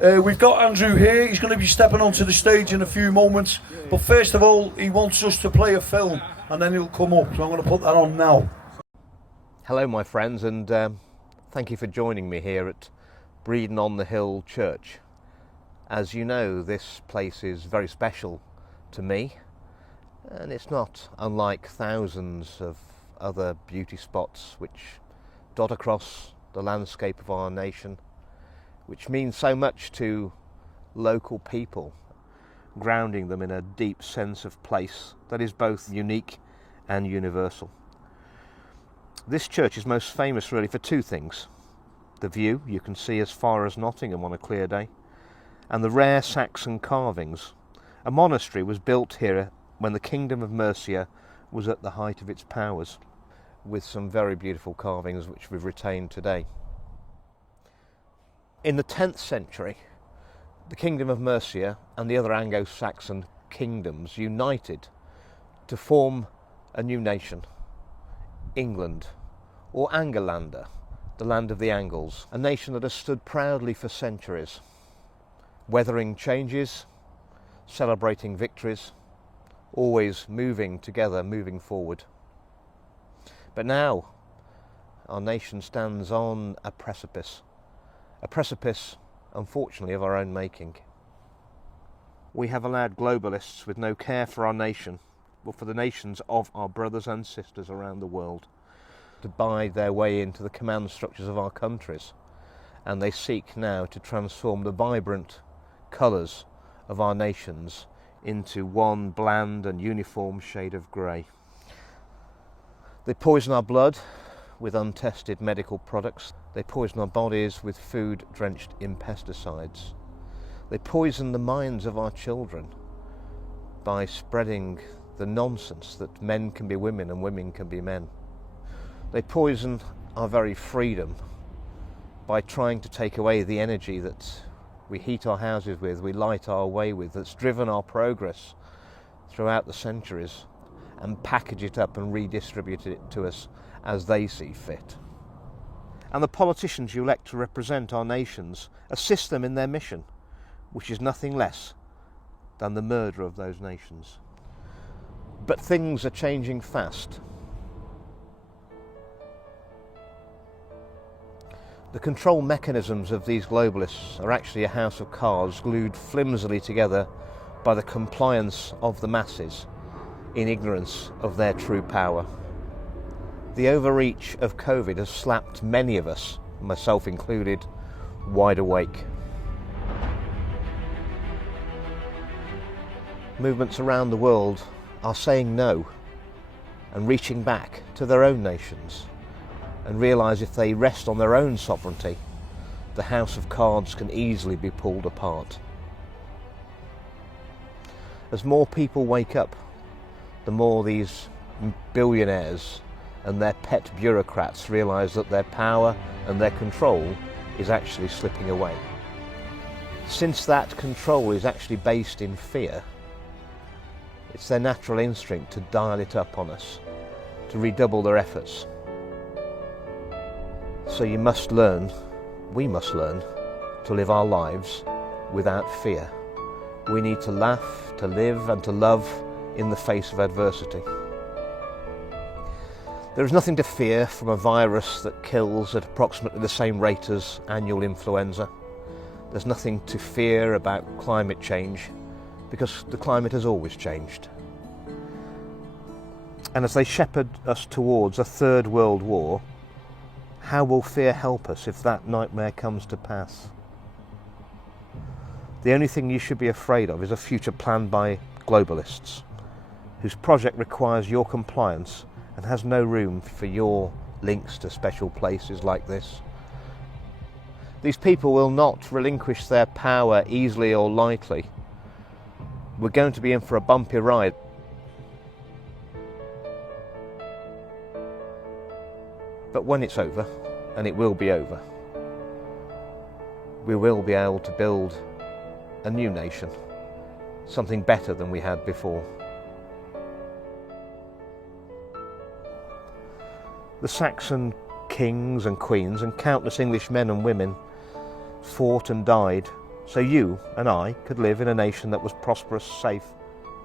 We've got Andrew here. He's going to be stepping onto the stage in a few moments. But first of all, he wants us to play a film, and then he'll come up. So I'm going to put that on now. Hello, my friends, and thank you for joining me here at Bridgen on the Hill Church. As you know, this place is very special to me, and it's not unlike thousands of other beauty spots which dot across the landscape of our nation, which means so much to local people, grounding them in a deep sense of place that is both unique and universal. This church is most famous really for two things: the view you can see as far as Nottingham on a clear day, and the rare Saxon carvings. A monastery was built here when the Kingdom of Mercia was at the height of its powers, with some very beautiful carvings which we've retained today. In the 10th century, the Kingdom of Mercia and the other Anglo-Saxon kingdoms united to form a new nation, England, or Angelander, the land of the Angles, a nation that has stood proudly for centuries, weathering changes, celebrating victories, always moving together, moving forward. But now, our nation stands on a precipice, unfortunately, of our own making. We have allowed globalists with no care for our nation, or for the nations of our brothers and sisters around the world, to buy their way into the command structures of our countries, and they seek now to transform the vibrant colours of our nations into one bland and uniform shade of grey. They poison our blood with untested medical products. They poison our bodies with food drenched in pesticides. They poison the minds of our children by spreading the nonsense that men can be women and women can be men. They poison our very freedom by trying to take away the energy that we heat our houses with, we light our way with, that's driven our progress throughout the centuries, and package it up and redistribute it to us as they see fit. And the politicians you elect to represent our nations assist them in their mission, which is nothing less than the murder of those nations. But things are changing fast. The control mechanisms of these globalists are actually a house of cards glued flimsily together by the compliance of the masses in ignorance of their true power. The overreach of COVID has slapped many of us, myself included, wide awake. Movements around the world are saying no and reaching back to their own nations, and realise if they rest on their own sovereignty, the house of cards can easily be pulled apart. As more people wake up, the more these billionaires and their pet bureaucrats realise that their power and their control is actually slipping away. Since that control is actually based in fear, it's their natural instinct to dial it up on us, to redouble their efforts. So we must learn to live our lives without fear. We need to laugh, to live and to love in the face of adversity. There is nothing to fear from a virus that kills at approximately the same rate as annual influenza. There's nothing to fear about climate change, because the climate has always changed. And as they shepherd us towards a third world war, how will fear help us if that nightmare comes to pass? The only thing you should be afraid of is a future planned by globalists, whose project requires your compliance and has no room for your links to special places like this. These people will not relinquish their power easily or lightly. We're going to be in for a bumpy ride. But when it's over, and it will be over, we will be able to build a new nation, something better than we had before. The Saxon kings and queens and countless English men and women fought and died so you and I could live in a nation that was prosperous, safe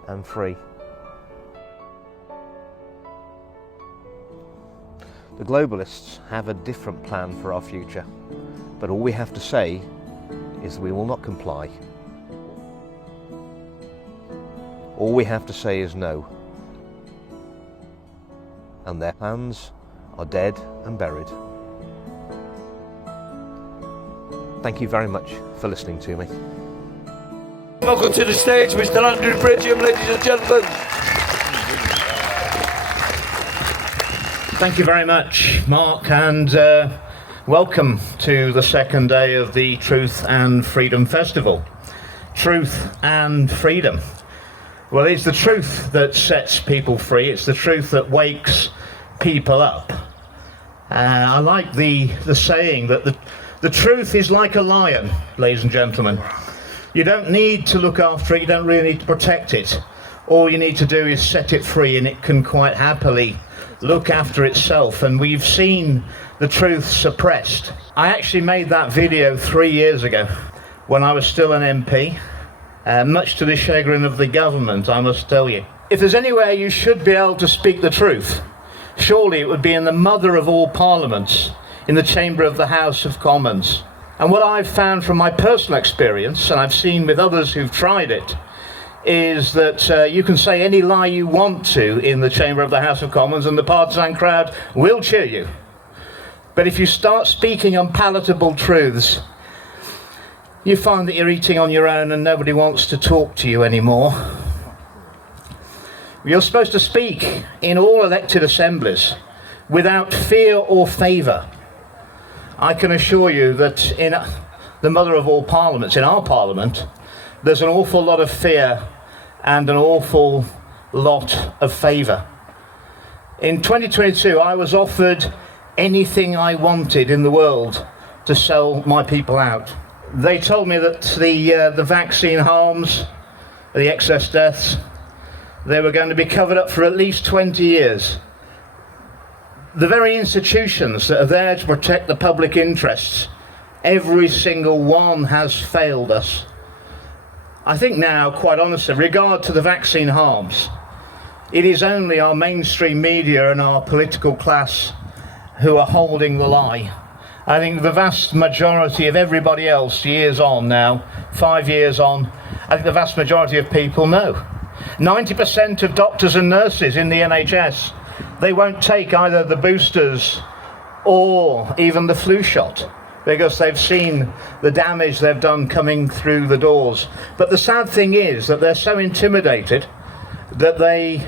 and free. The globalists have a different plan for our future, but all we have to say is we will not comply. All we have to say is no. And their plans are dead and buried. Thank you very much for listening to me. Welcome to the stage, Mr. Andrew Bridgen, ladies and gentlemen. Thank you very much, Mark, and welcome to the second day of the Truth and Freedom Festival. Truth and freedom. Well, it's the truth that sets people free. It's the truth that wakes people up. I like the saying that the truth is like a lion, ladies and gentlemen. You don't need to look after it, you don't really need to protect it. All you need to do is set it free and it can quite happily look after itself. And we've seen the truth suppressed. I actually made that video 3 years ago when I was still an MP, much to the chagrin of the government, I must tell you. If there's anywhere you should be able to speak the truth, surely it would be in the mother of all parliaments, in the chamber of the House of Commons. And what I've found from my personal experience, and I've seen with others who've tried it, is that you can say any lie you want to in the chamber of the House of Commons and the partisan crowd will cheer you. But if you start speaking unpalatable truths, you find that you're eating on your own and nobody wants to talk to you anymore. You're supposed to speak in all elected assemblies without fear or favour. I can assure you that in the mother of all parliaments, in our parliament, there's an awful lot of fear and an awful lot of favour. In 2022, I was offered anything I wanted in the world to sell my people out. They told me that the vaccine harms, the excess deaths, they were going to be covered up for at least 20 years. The very institutions that are there to protect the public interests, every single one has failed us. I think now, quite honestly, regard to the vaccine harms, it is only our mainstream media and our political class who are holding the lie. I think the vast majority of everybody else, years on now, 5 years on, I think the vast majority of people know. 90% of doctors and nurses in the NHS, they won't take either the boosters or even the flu shot, because they've seen the damage they've done coming through the doors. But the sad thing is that they're so intimidated that they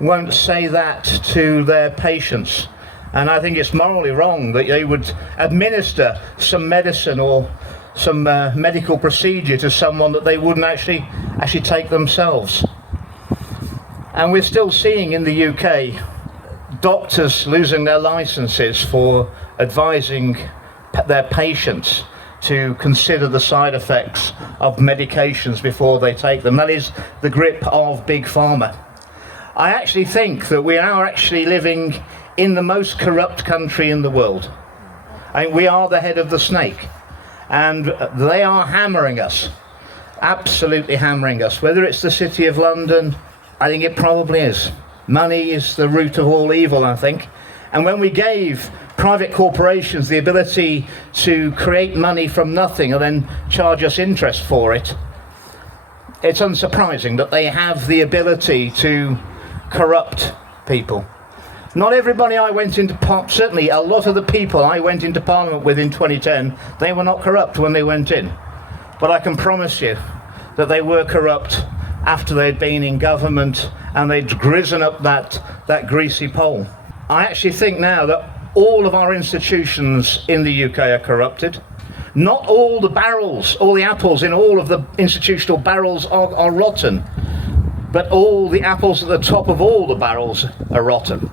won't say that to their patients. And I think it's morally wrong that they would administer some medicine or some medical procedure to someone that they wouldn't actually take themselves. And we're still seeing in the UK doctors losing their licenses for advising their patients to consider the side effects of medications before they take them. That is the grip of Big Pharma. I actually think that we are actually living in the most corrupt country in the world. I mean, we are the head of the snake, and they are hammering us, absolutely hammering us. Whether it's the City of London, I think it probably is. Money is the root of all evil, I think. And when we gave private corporations the ability to create money from nothing and then charge us interest for it, it's unsurprising that they have the ability to corrupt people. Not everybody I went into Parliament, certainly a lot of the people I went into Parliament with in 2010, they were not corrupt when they went in. But I can promise you that they were corrupt after they'd been in government and they'd risen up that greasy pole. I actually think now that all of our institutions in the UK are corrupted. Not all the barrels, all the apples in all of the institutional barrels are rotten, but all the apples at the top of all the barrels are rotten.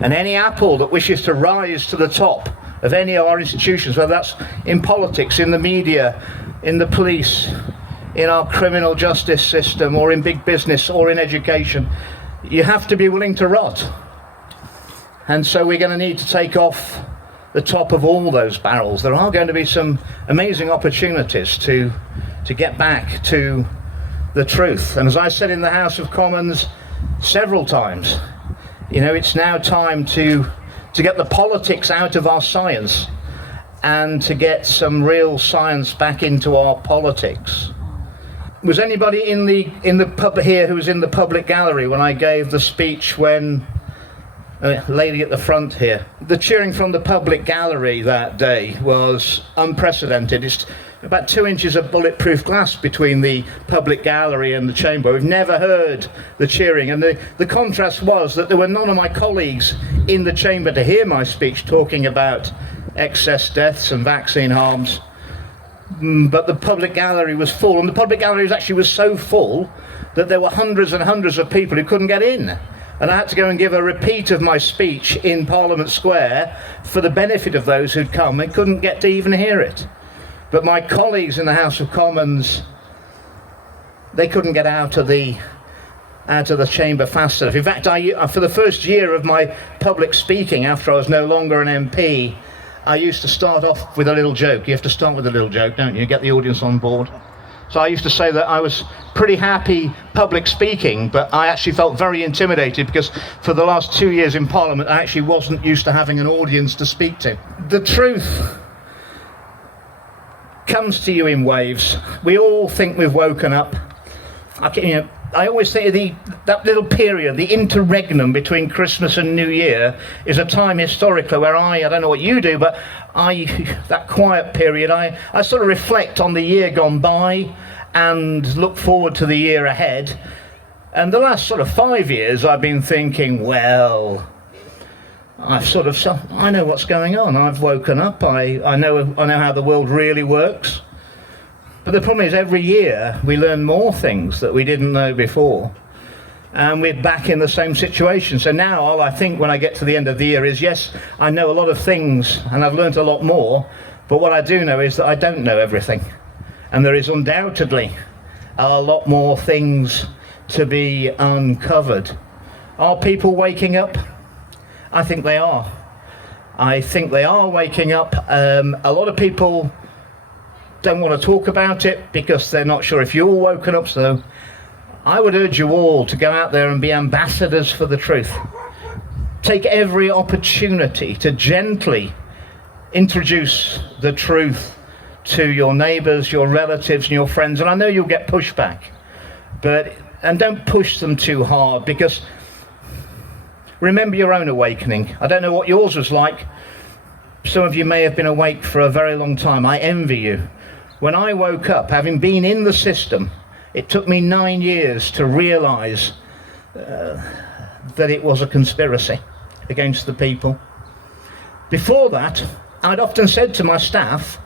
And any apple that wishes to rise to the top of any of our institutions, whether that's in politics, in the media, in the police, in our criminal justice system, or in big business, or in education, you have to be willing to rot. And so we're going to need to take off the top of all those barrels. There are going to be some amazing opportunities to to get back to the truth. And as I said in the House of Commons several times, you know, it's now time to get the politics out of our science and to get some real science back into our politics. Was anybody in the pub here who was in the public gallery when I gave the speech when lady at the front here? The cheering from the public gallery that day was unprecedented. It's about 2 inches of bulletproof glass between the public gallery and the chamber. We've never heard the cheering, and the contrast was that there were none of my colleagues in the chamber to hear my speech talking about excess deaths and vaccine harms. But the public gallery was full, and the public gallery was so full that there were hundreds and hundreds of people who couldn't get in. And I had to go and give a repeat of my speech in Parliament Square for the benefit of those who'd come and couldn't get to even hear it. But my colleagues in the House of Commons, they couldn't get out of the chamber fast enough. In fact, for the first year of my public speaking, after I was no longer an MP, I used to start off with a little joke. You have to start with a little joke, don't you? Get the audience on board. So I used to say that I was pretty happy public speaking, but I actually felt very intimidated because for the last 2 years in Parliament, I actually wasn't used to having an audience to speak to. The truth comes to you in waves. We all think we've woken up. I always think that little period, the interregnum between Christmas and New Year, is a time historically where I don't know what you do, but that quiet period, I sort of reflect on the year gone by and look forward to the year ahead. And the last sort of 5 years, I've been thinking, well, I know what's going on. I've woken up. I know how the world really works. But the problem is every year we learn more things that we didn't know before. And we're back in the same situation. So now all I think when I get to the end of the year is, yes, I know a lot of things and I've learned a lot more. But what I do know is that I don't know everything. And there is undoubtedly a lot more things to be uncovered. Are people waking up? I think they are. I think they are waking up. A lot of people don't want to talk about it because they're not sure if you're woken up. So I would urge you all to go out there and be ambassadors for the truth. Take every opportunity to gently introduce the truth to your neighbours, your relatives and your friends. And I know you'll get pushback, and don't push them too hard, because remember your own awakening. I don't know what yours was like. Some of you may have been awake for a very long time. I envy you. When I woke up, having been in the system, it took me 9 years to realise that it was a conspiracy against the people. Before that, I'd often said to my staff,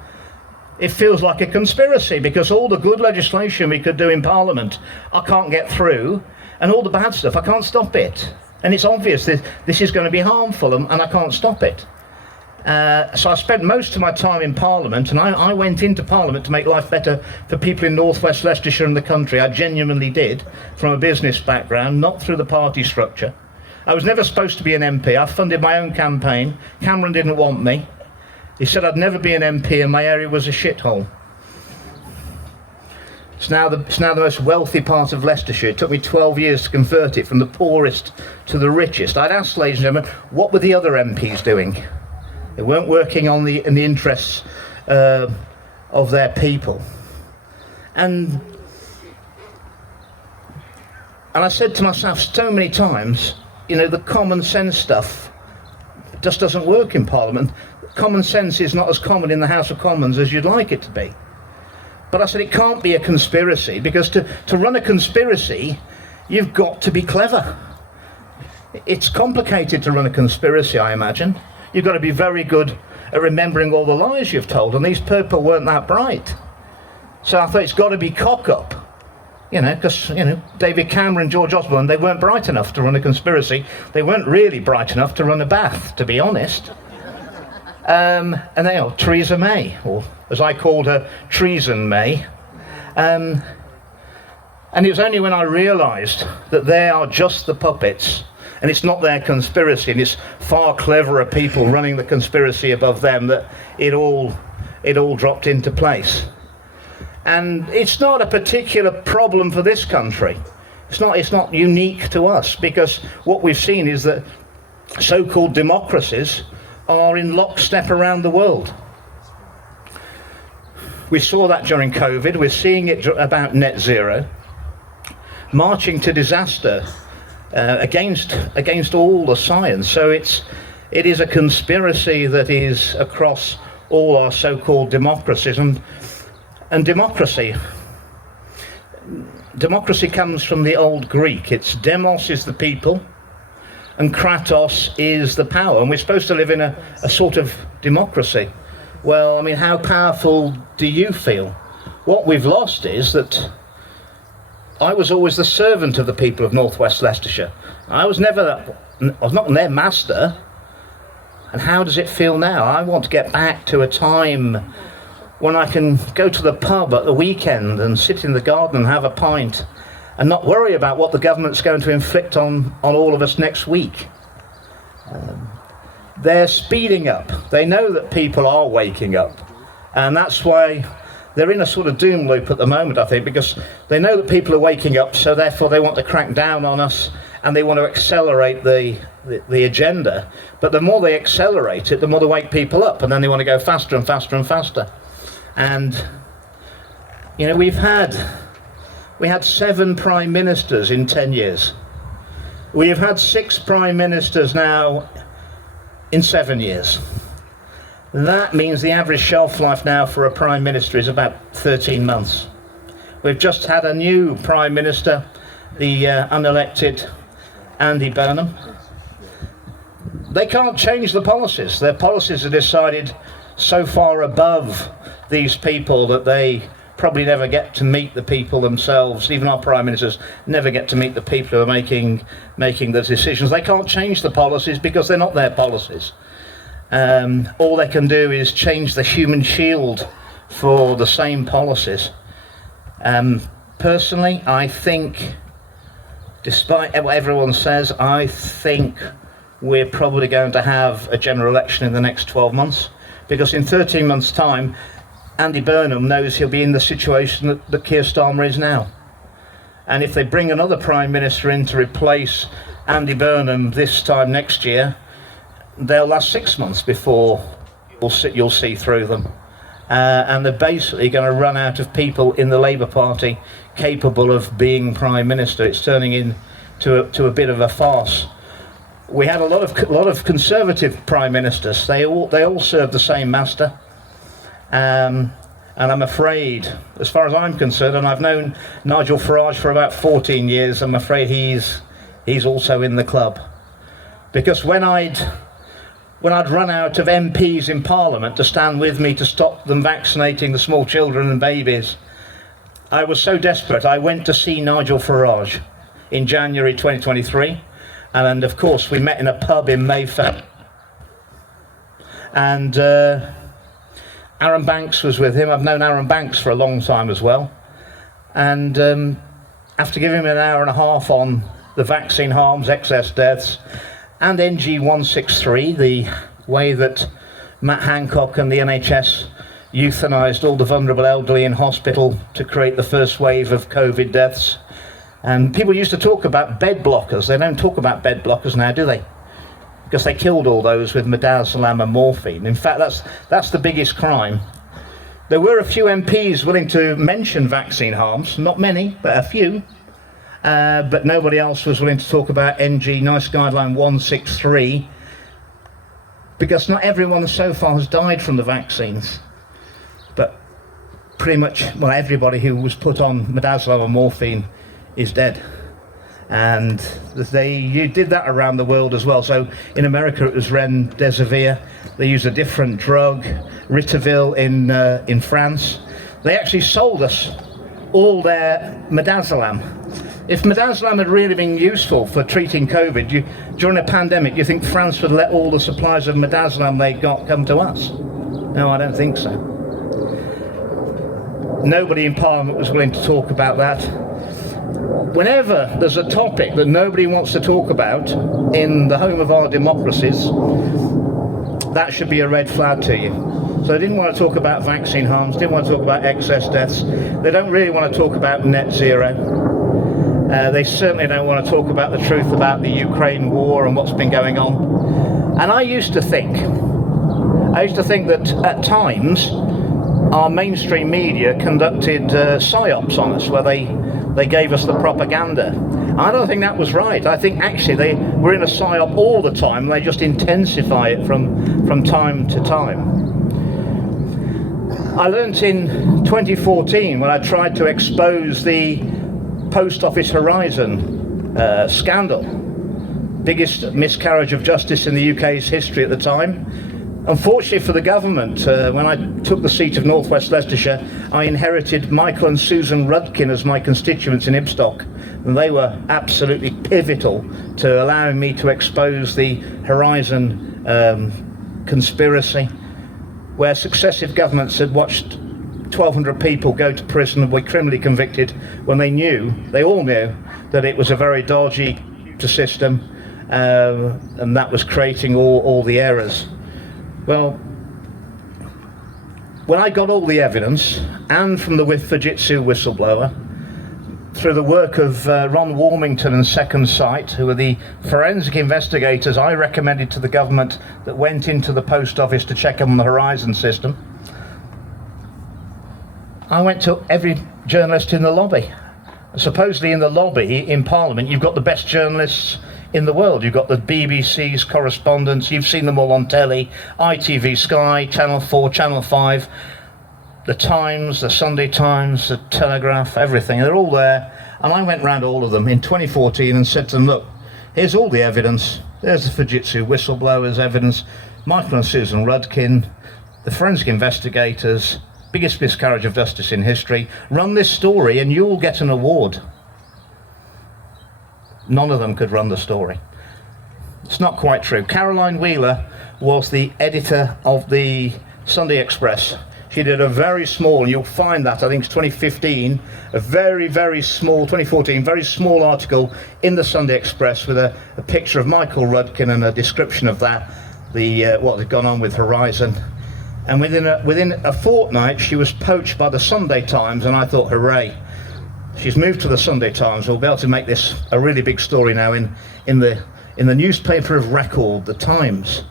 it feels like a conspiracy because all the good legislation we could do in Parliament, I can't get through, and all the bad stuff, I can't stop it. And it's obvious this is going to be harmful and I can't stop it. So I spent most of my time in Parliament, and I went into Parliament to make life better for people in North West Leicestershire and the country. I genuinely did, from a business background, not through the party structure. I was never supposed to be an MP. I funded my own campaign. Cameron didn't want me. He said I'd never be an MP and my area was a shithole. It's now the most wealthy part of Leicestershire. It took me 12 years to convert it from the poorest to the richest. I'd asked, ladies and gentlemen, what were the other MPs doing? They weren't working in the interests of their people. And I said to myself so many times, the common sense stuff just doesn't work in Parliament. Common sense is not as common in the House of Commons as you'd like it to be. But I said it can't be a conspiracy, because to run a conspiracy, you've got to be clever. It's complicated to run a conspiracy, I imagine. You've got to be very good at remembering all the lies you've told, and these people weren't that bright. So I thought it's got to be cock-up. Because, David Cameron, George Osborne, they weren't bright enough to run a conspiracy. They weren't really bright enough to run a bath, to be honest. And then, Theresa May, or as I called her, Treason May. And it was only when I realised that they are just the puppets, and it's not their conspiracy, and it's far cleverer people running the conspiracy above them, that it all dropped into place. And it's not a particular problem for this country. It's not unique to us, because what we've seen is that so-called democracies are in lockstep around the world. We saw that during COVID. We're seeing it about net zero, marching to disaster against all the science. So it is a conspiracy that is across all our so-called democracies. And democracy comes from the old Greek. It's demos is the people, and kratos is the power. And we're supposed to live in a sort of democracy. Well, I mean, how powerful do you feel? What we've lost is that I was always the servant of the people of Northwest Leicestershire. I was not their master. And how does it feel now? I want to get back to a time when I can go to the pub at the weekend and sit in the garden and have a pint and not worry about what the government's going to inflict on all of us next week. They're speeding up. They know that people are waking up, and that's why they're in a sort of doom loop at the moment, I think, because they know that people are waking up, so therefore they want to crack down on us and they want to accelerate the agenda. But the more they accelerate it, the more they wake people up, and then they want to go faster and faster and faster. And you know, we had 7 prime ministers in 10 years. We have had 6 prime ministers now in 7 years. That means the average shelf life now for a prime minister is about 13 months. We've just had a new prime minister, the unelected Andy Burnham. They can't change the policies. Their policies are decided so far above these people that they probably never get to meet the people themselves. Even our prime ministers never get to meet the people who are making the decisions. They can't change the policies because they're not their policies. All they can do is change the human shield for the same policies. Personally, I think, despite what everyone says, I think we're probably going to have a general election in the next 12 months, because in 13 months' time, Andy Burnham knows he'll be in the situation that Keir Starmer is now. And if they bring another Prime Minister in to replace Andy Burnham this time next year, they'll last 6 months before you'll see through them. And they're basically going to run out of people in the Labour Party capable of being Prime Minister. It's turning into a bit of a farce. We had a lot of Conservative Prime Ministers. They all served the same master. And I'm afraid, as far as I'm concerned, and I've known Nigel Farage for about 14 years, I'm afraid he's also in the club. Because when I'd run out of MPs in Parliament to stand with me to stop them vaccinating the small children and babies, I was so desperate I went to see Nigel Farage in January 2023, and of course we met in a pub in Mayfair, and Aaron Banks was with him. I've known Aaron Banks for a long time as well, and after giving him an hour and a half on the vaccine harms, excess deaths, and NG163, the way that Matt Hancock and the NHS euthanised all the vulnerable elderly in hospital to create the first wave of COVID deaths. And people used to talk about bed blockers. They don't talk about bed blockers now, do they? Because they killed all those with midazolam and morphine. In fact, that's the biggest crime. There were a few MPs willing to mention vaccine harms, not many, but a few. But nobody else was willing to talk about NG, NICE Guideline 163, because not everyone so far has died from the vaccines. But pretty much, well, everybody who was put on midazolam or morphine is dead. And you did that around the world as well. So in America it was remdesivir. They used a different drug, Ritavil in France. They actually sold us all their midazolam. If midazolam had really been useful for treating COVID, during a pandemic, you think France would let all the supplies of midazolam they got come to us? No, I don't think so. Nobody in Parliament was willing to talk about that. Whenever there's a topic that nobody wants to talk about in the home of our democracies, that should be a red flag to you. So they didn't want to talk about vaccine harms, didn't want to talk about excess deaths. They don't really want to talk about net zero. They certainly don't want to talk about the truth about the Ukraine war and what's been going on. And I used to think that at times our mainstream media conducted psyops on us, where they gave us the propaganda. I don't think that was right. I think actually they were in a psyop all the time. They just intensify it from time to time. I learnt in 2014 when I tried to expose the Post Office Horizon scandal, biggest miscarriage of justice in the UK's history at the time. Unfortunately for the government, when I took the seat of North West Leicestershire, I inherited Michael and Susan Rudkin as my constituents in Ibstock, and they were absolutely pivotal to allowing me to expose the Horizon conspiracy, where successive governments had watched 1,200 people go to prison and were criminally convicted when they all knew that it was a very dodgy system, and that was creating all the errors. Well, when I got all the evidence, and from the Fujitsu whistleblower, through the work of Ron Warmington and Second Sight, who are the forensic investigators I recommended to the government that went into the post office to check on the Horizon system, I went to every journalist in the lobby. Supposedly in the lobby in Parliament you've got the best journalists in the world. You've got the BBC's correspondents, you've seen them all on telly, ITV, Sky, Channel 4, Channel 5, the Times, the Sunday Times, the Telegraph, everything. They're all there. And I went round all of them in 2014 and said to them, look, here's all the evidence. There's the Fujitsu whistleblowers' evidence, Michael and Susan Rudkin, the forensic investigators, biggest miscarriage of justice in history. Run this story and you'll get an award. None of them could run the story. It's not quite true. Caroline Wheeler was the editor of the Sunday Express. She did a very small, and you'll find that, I think it's 2015, a very, very small, 2014, very small article in the Sunday Express with a picture of Michael Rudkin and a description of that, what had gone on with Horizon. And within a fortnight, she was poached by the Sunday Times, and I thought, hooray. She's moved to the Sunday Times. We'll be able to make this a really big story now in the newspaper of record, the Times.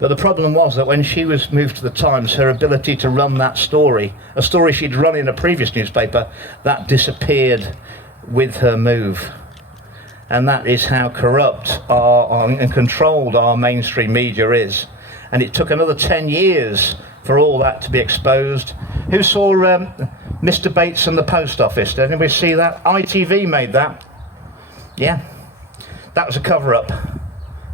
But the problem was that when she was moved to the Times, her ability to run that story, a story she'd run in a previous newspaper, that disappeared with her move. And that is how corrupt and controlled our mainstream media is. And it took another 10 years for all that to be exposed. Who saw Mr. Bates and the Post Office? Did anybody see that? ITV made that. Yeah. That was a cover-up.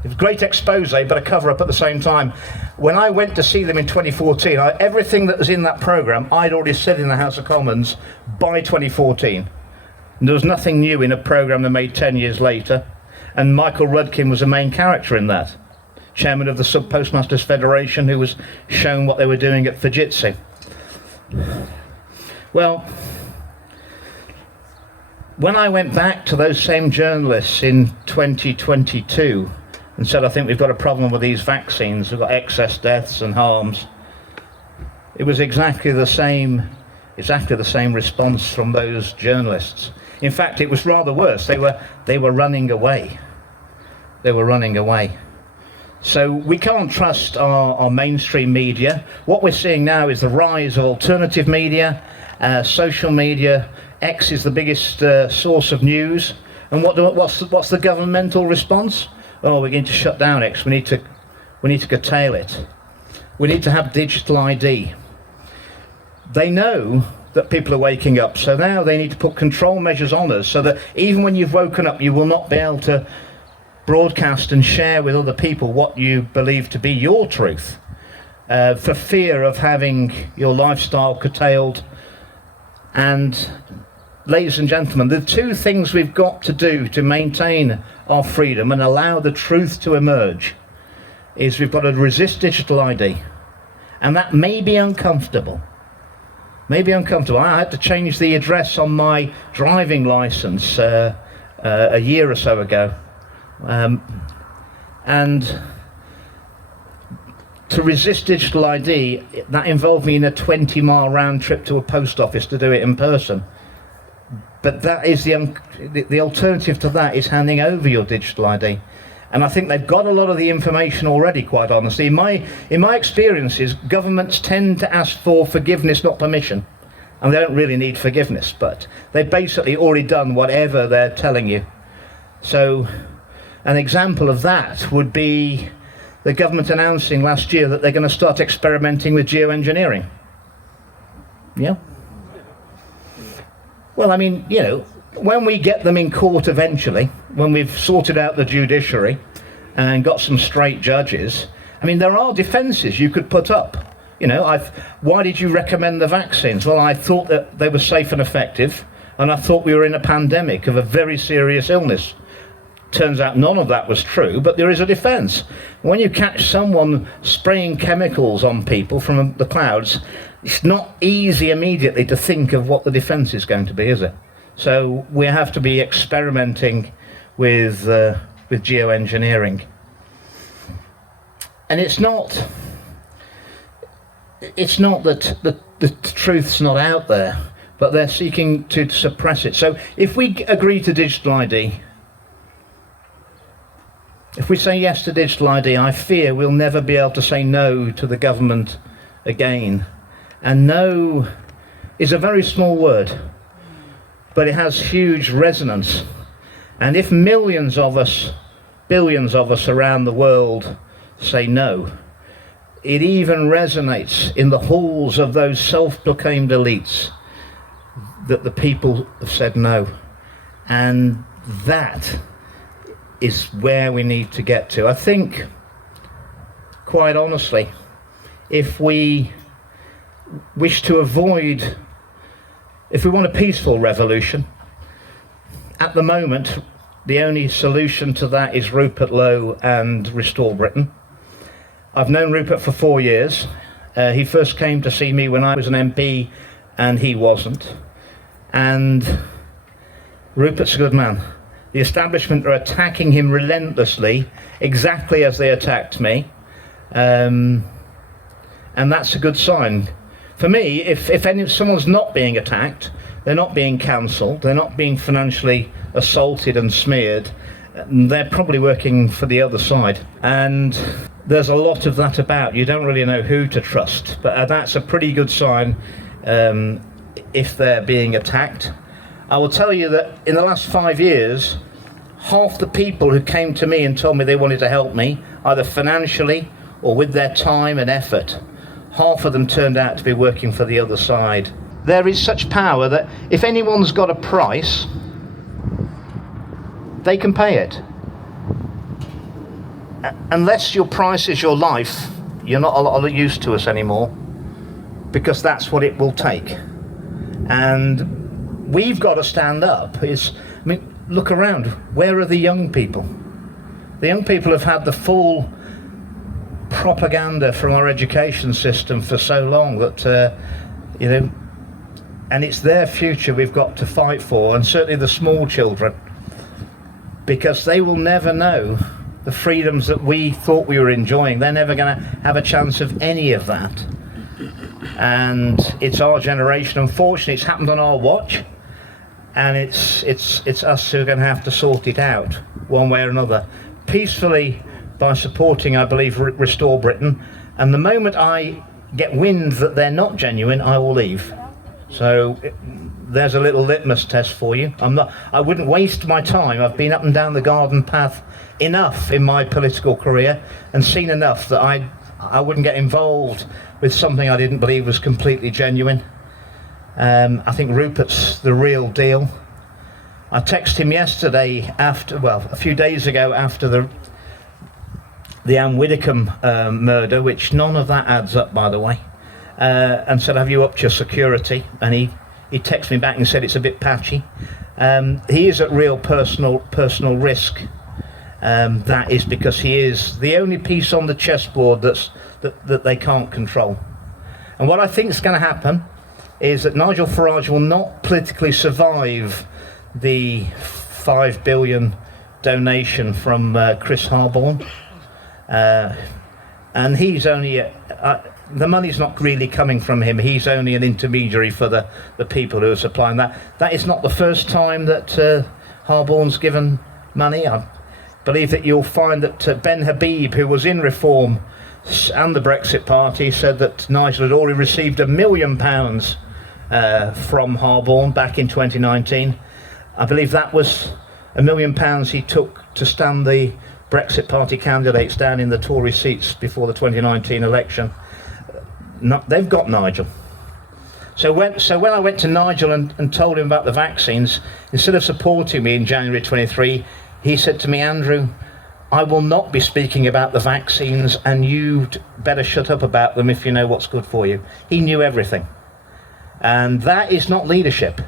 It was a great expose, but a cover-up at the same time. When I went to see them in 2014, everything that was in that programme, I'd already said in the House of Commons by 2014. And there was nothing new in a programme they made 10 years later. And Michael Rudkin was the main character in that. Chairman of the Sub-Postmasters Federation, who was shown what they were doing at Fujitsu. Well, when I went back to those same journalists in 2022 and said, I think we've got a problem with these vaccines, we've got excess deaths and harms, it was exactly the same response from those journalists. In fact, it was rather worse. They were running away. They were running away. So we can't trust our mainstream media. What we're seeing now is the rise of alternative media, social media. X is the biggest source of news. And what's the governmental response? Oh, we're going to shut down X. We need to curtail it. We need to have digital ID. They know that people are waking up, so now they need to put control measures on us so that even when you've woken up, you will not be able to broadcast and share with other people what you believe to be your truth, for fear of having your lifestyle curtailed. And ladies and gentlemen, the two things we've got to do to maintain our freedom and allow the truth to emerge is we've got to resist digital ID. And that may be uncomfortable. Maybe uncomfortable. I had to change the address on my driving license a year or so ago. And to resist digital ID, that involved me in a 20-mile round trip to a post office to do it in person. But that is the alternative to that is handing over your digital ID. And I think they've got a lot of the information already, quite honestly. In my experiences, governments tend to ask for forgiveness, not permission. And they don't really need forgiveness, but they've basically already done whatever they're telling you. So an example of that would be the government announcing last year that they're going to start experimenting with geoengineering. Yeah? Well, I mean, you know, when we get them in court eventually, when we've sorted out the judiciary and got some straight judges, I mean, there are defences you could put up. You know, why did you recommend the vaccines? Well, I thought that they were safe and effective, and I thought we were in a pandemic of a very serious illness. Turns out none of that was true, but there is a defence. When you catch someone spraying chemicals on people from the clouds, it's not easy immediately to think of what the defence is going to be, is it? So we have to be experimenting with geoengineering. And it's not that the truth's not out there, but they're seeking to suppress it. So if we agree to digital ID, if we say yes to digital ID, I fear we'll never be able to say no to the government again. And no is a very small word, but it has huge resonance. And if millions of us, billions of us around the world say no, it even resonates in the halls of those self-proclaimed elites that the people have said no. And that is where we need to get to. I think, quite honestly, if we wish to avoid, if we want a peaceful revolution, at the moment, the only solution to that is Rupert Lowe and Restore Britain. I've known Rupert for 4 years. He first came to see me when I was an MP and he wasn't. And Rupert's a good man. The establishment are attacking him relentlessly, exactly as they attacked me. And that's a good sign. For me, if someone's not being attacked, they're not being cancelled, they're not being financially assaulted and smeared, they're probably working for the other side. And there's a lot of that about. You don't really know who to trust, but that's a pretty good sign if they're being attacked. I will tell you that in the last 5 years, half the people who came to me and told me they wanted to help me, either financially or with their time and effort, half of them turned out to be working for the other side. There is such power that if anyone's got a price, they can pay it. Unless your price is your life, you're not a lot of use to us anymore, because that's what it will take. And we've got to stand up. Look around. Where are the young people? The young people have had the full propaganda from our education system for so long that, and it's their future we've got to fight for, and certainly the small children, because they will never know the freedoms that we thought we were enjoying. They're never going to have a chance of any of that. And it's our generation. Unfortunately, it's happened on our watch. And it's us who are going to have to sort it out one way or another, peacefully, by supporting, I believe, Restore Britain. And the moment I get wind that they're not genuine, I will leave. So there's a little litmus test for you. I wouldn't waste my time. I've been up and down the garden path enough in my political career and seen enough that I wouldn't get involved with something I didn't believe was completely genuine. I think Rupert's the real deal. I texted him yesterday a few days ago after the Anne Widdecombe murder, which none of that adds up, by the way, and said, have you upped your security? And he texted me back and said it's a bit patchy. He is at real personal risk. That is because he is the only piece on the chessboard that they can't control. And what I think is going to happen is that Nigel Farage will not politically survive the 5 billion donation from Chris Harborne. and he's only the money's not really coming from him. He's only an intermediary for the people who are supplying that. That is not the first time that Harborne's given money. I believe that you'll find that Ben Habib, who was in Reform and the Brexit Party, said that Nigel had already received £1 million from Harborne back in 2019. I believe that was £1 million he took to stand the Brexit Party candidates down in the Tory seats before the 2019 election. They've got Nigel. So when I went to Nigel and told him about the vaccines, instead of supporting me in January 23, he said to me, Andrew, I will not be speaking about the vaccines, and you'd better shut up about them if you know what's good for you. He knew everything. And that is not leadership.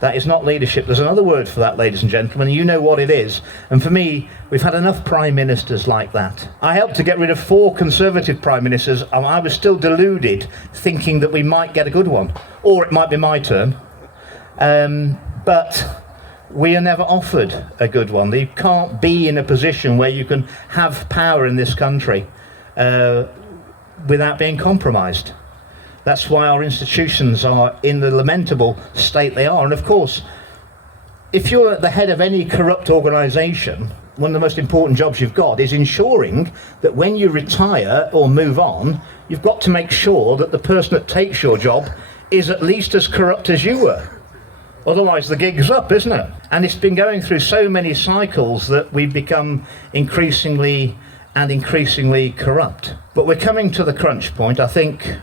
That is not leadership. There's another word for that, ladies and gentlemen, and you know what it is. And for me, we've had enough prime ministers like that. I helped to get rid of 4 Conservative prime ministers, and I was still deluded, thinking that we might get a good one, or it might be my turn. But we are never offered a good one. You can't be in a position where you can have power in this country without being compromised. That's why our institutions are in the lamentable state they are. And of course, if you're at the head of any corrupt organisation, one of the most important jobs you've got is ensuring that when you retire or move on, you've got to make sure that the person that takes your job is at least as corrupt as you were. Otherwise the gig's up, isn't it? And it's been going through so many cycles that we've become increasingly corrupt. But we're coming to the crunch point. I think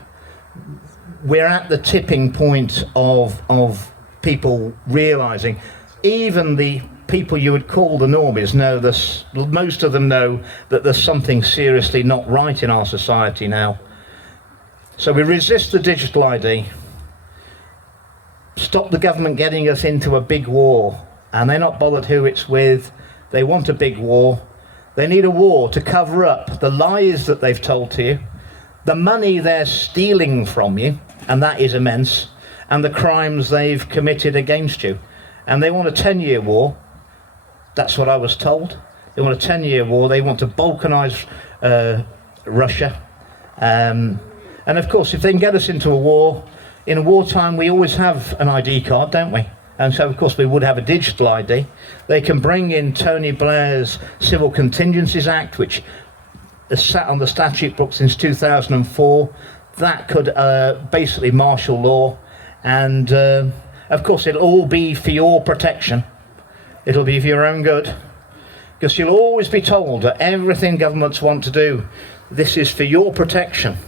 we're at the tipping point of people realising, even the people you would call the normies know this, most of them know that there's something seriously not right in our society now. So we resist the digital ID, stop the government getting us into a big war, and they're not bothered who it's with. They want a big war. They need a war to cover up the lies that they've told to you, the money they're stealing from you, and that is immense, and the crimes they've committed against you. And they want a 10-year war. That's what I was told. They want a 10-year war. They want to balkanise Russia. And of course, if they can get us into a war, in wartime we always have an ID card, don't we? And so of course we would have a digital ID. They can bring in Tony Blair's Civil Contingencies Act, which has sat on the statute book since 2004. That could basically martial law, and of course it'll all be for your protection. It'll be for your own good, because you'll always be told that everything governments want to do, this is for your protection.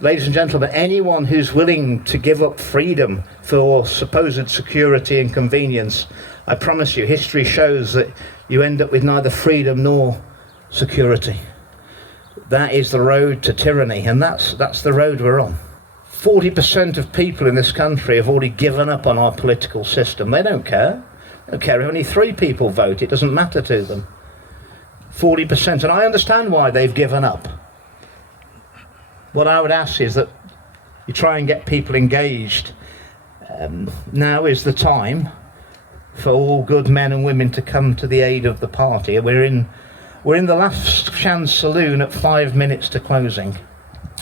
Ladies and gentlemen, anyone who's willing to give up freedom for supposed security and convenience, I promise you, history shows that you end up with neither freedom nor security. That is the road to tyranny, and that's the road we're on. 40% of people in this country have already given up on our political system. They don't care. They don't care if only 3 people vote. It doesn't matter to them. 40%, and I understand why they've given up. What I would ask is that you try and get people engaged. Now is the time for all good men and women to come to the aid of the party. We're in the last chance saloon at 5 minutes to closing.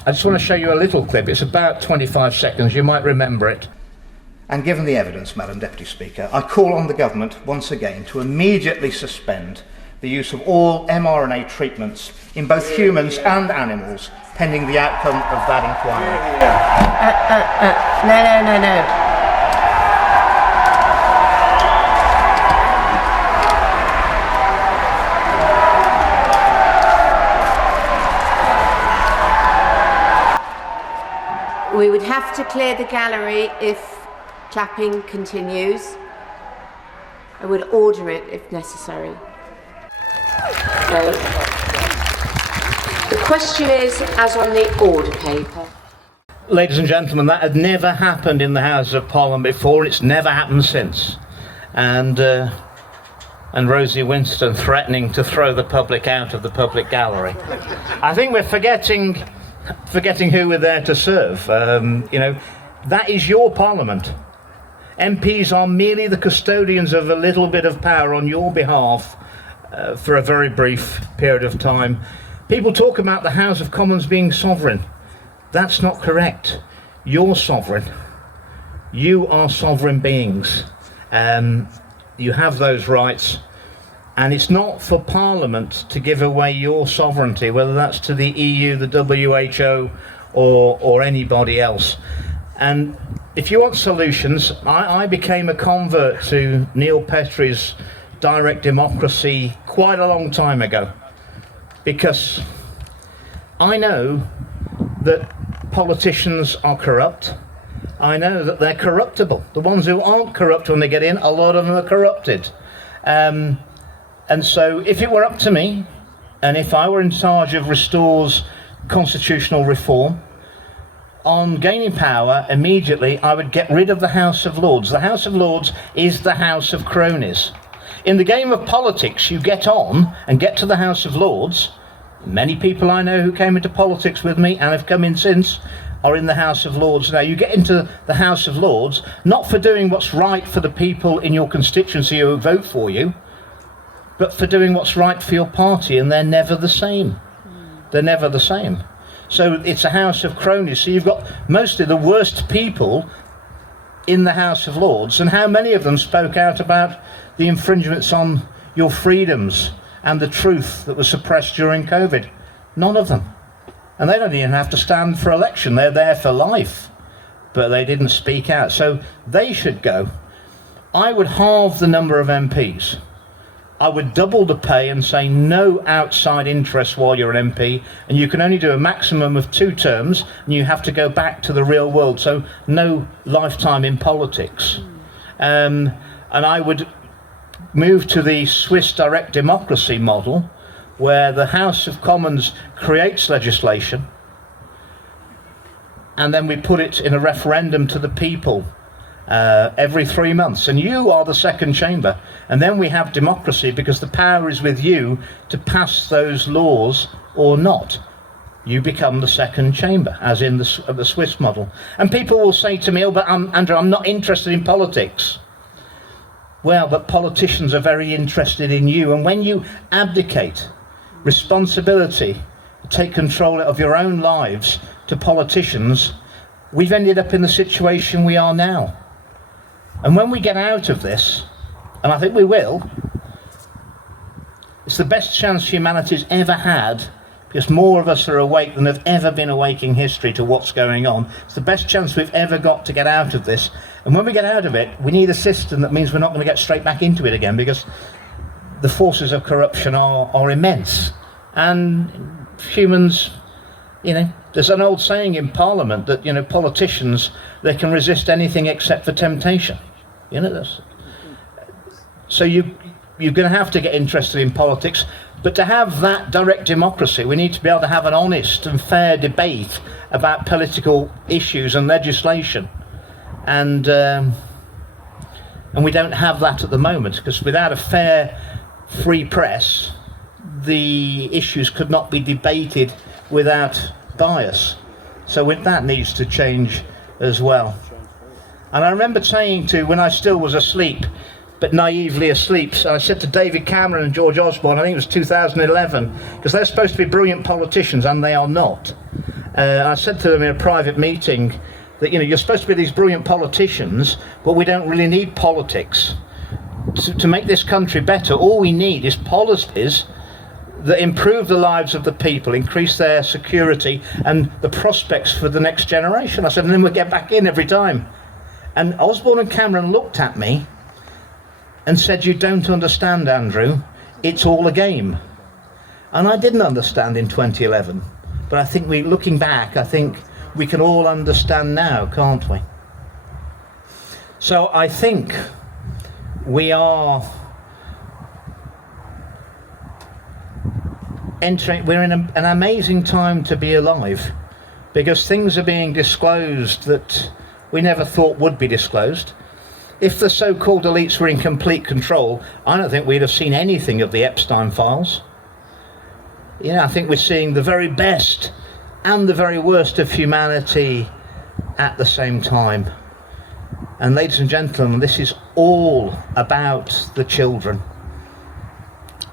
I just want to show you a little clip. It's about 25 seconds. You might remember it. And given the evidence, Madam Deputy Speaker, I call on the government once again to immediately suspend the use of all mRNA treatments in both humans and animals, pending the outcome of that inquiry. No. We would have to clear the gallery if clapping continues. I would order it if necessary. So, the question is, as on the order paper. Ladies and gentlemen, that had never happened in the Houses of Parliament before, and it's never happened since. And Rosie Winston threatening to throw the public out of the public gallery. I think we're forgetting who we're there to serve. That is your Parliament. MPs are merely the custodians of a little bit of power on your behalf for a very brief period of time. People talk about the House of Commons being sovereign. That's not correct. You're sovereign. You are sovereign beings. You have those rights. And it's not for Parliament to give away your sovereignty, whether that's to the EU, the WHO, or anybody else. And if you want solutions, I became a convert to Neil Petrie's direct democracy quite a long time ago, because I know that politicians are corrupt. I know that they're corruptible. The ones who aren't corrupt when they get in, a lot of them are corrupted. And so if it were up to me, and if I were in charge of Restore's constitutional reform, on gaining power, immediately I would get rid of the House of Lords. The House of Lords is the House of Cronies. In the game of politics, you get on and get to the House of Lords. Many people I know who came into politics with me and have come in since are in the House of Lords now. You get into the House of Lords, not for doing what's right for the people in your constituency who vote for you, but for doing what's right for your party, and they're never the same. They're never the same. So it's a House of Cronies. So you've got mostly the worst people in the House of Lords, and how many of them spoke out about the infringements on your freedoms and the truth that was suppressed during COVID? None of them. And they don't even have to stand for election. They're there for life. But they didn't speak out. So they should go. I would halve the number of MPs. I would double the pay and say no outside interest while you're an MP, and you can only do a maximum of 2 terms, and you have to go back to the real world, so no lifetime in politics. And I would move to the Swiss direct democracy model, where the House of Commons creates legislation, and then we put it in a referendum to the people every 3 months, and you are the second chamber, and then we have democracy because the power is with you to pass those laws or not. You become the second chamber, as in the Swiss model. And people will say to me, oh, but Andrew, I'm not interested in politics. Well, but politicians are very interested in you, and when you abdicate responsibility, take control of your own lives to politicians, we've ended up in the situation we are now. And when we get out of this, and I think we will, it's the best chance humanity's ever had, because more of us are awake than have ever been awake in history to what's going on. It's the best chance we've ever got to get out of this. And when we get out of it, we need a system that means we're not going to get straight back into it again, because the forces of corruption are immense. And humans, there's an old saying in Parliament that, politicians, they can resist anything except for temptation. So you're going to have to get interested in politics, but to have that direct democracy, we need to be able to have an honest and fair debate about political issues and legislation. And we don't have that at the moment, because without a fair, free press, the issues could not be debated without bias. So that needs to change as well. And I remember saying when I still was asleep, but naively asleep, so I said to David Cameron and George Osborne, I think it was 2011, because they're supposed to be brilliant politicians, and they are not. I said to them in a private meeting that, you're supposed to be these brilliant politicians, but we don't really need politics. To make this country better, all we need is policies that improve the lives of the people, increase their security and the prospects for the next generation. I said, and then we'll get back in every time. And Osborne and Cameron looked at me and said, you don't understand, Andrew, it's all a game. And I didn't understand in 2011, but I think looking back, I think we can all understand now, can't we? So I think we're in an amazing time to be alive, because things are being disclosed that we never thought would be disclosed. If the so-called elites were in complete control, I don't think we'd have seen anything of the Epstein files. I think we're seeing the very best and the very worst of humanity at the same time. And ladies and gentlemen, this is all about the children.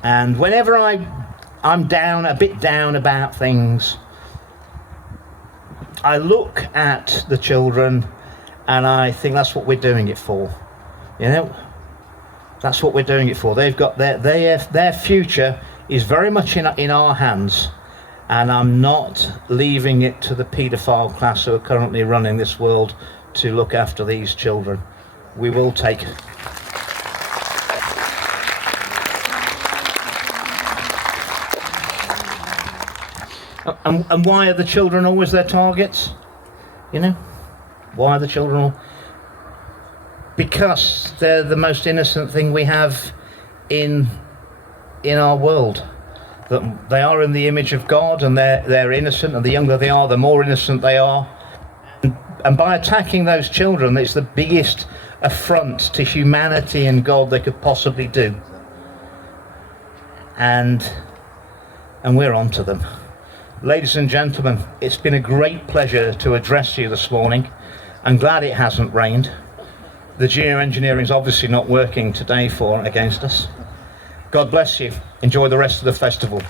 And whenever I I'm a bit down about things, I look at the children and I think that's what we're doing it for. You know, that's what we're doing it for. They've got their future is very much in our hands, and I'm not leaving it to the paedophile class who are currently running this world to look after these children. We will take. And why are the children always their targets? You know, why are the children all? Because they're the most innocent thing we have in our world. That they are in the image of God, and they're innocent, and the younger they are, the more innocent they are. And by attacking those children, it's the biggest affront to humanity and God they could possibly do. And we're on to them. Ladies and gentlemen, it's been a great pleasure to address you this morning. I'm glad it hasn't rained. The geoengineering is obviously not working today against us. God bless you. Enjoy the rest of the festival.